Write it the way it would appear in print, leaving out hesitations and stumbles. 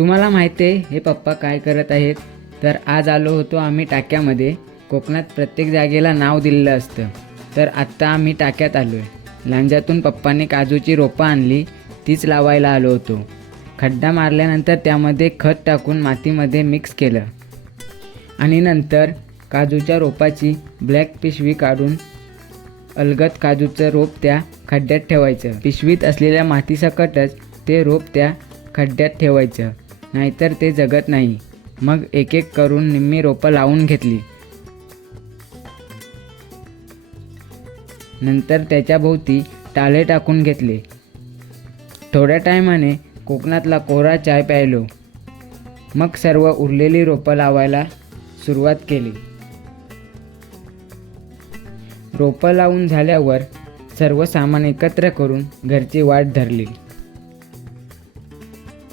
तुम्हाला माहिती आहे हे पप्पा काय करत आहेत? तर आज आलो होतो आम्ही टाक्यामध्ये. कोकणात प्रत्येक जागेला नाव दिलेलं असतं. तर आत्ता आम्ही टाक्यात आलो आहे. लांजातून पप्पांनी काजूची रोपं आणली, तीच लावायला आलो होतो. खड्डा मारल्यानंतर त्यामध्ये खत टाकून मातीमध्ये मिक्स केलं आणि नंतर काजूच्या रोपाची ब्लॅक पिशवी काढून अलगद काजूचं रोप त्या खड्ड्यात ठेवायचं. पिशवीत असलेल्या मातीसकटच ते रोप त्या खड्ड्यात ठेवायचं, नाहीतर ते जगत नाही. मग एक एक करून निम्मी रोपं लावून घेतली. नंतर त्याच्या भोवती टाळे टाकून घेतले. थोड्या टायमाने कोकणातला कोरा चाय प्यायलो. मग सर्व उरलेली रोपं लावायला सुरुवात केली. रोपं लावून झाल्यावर सर्व सामान एकत्र करून घरची वाट धरली.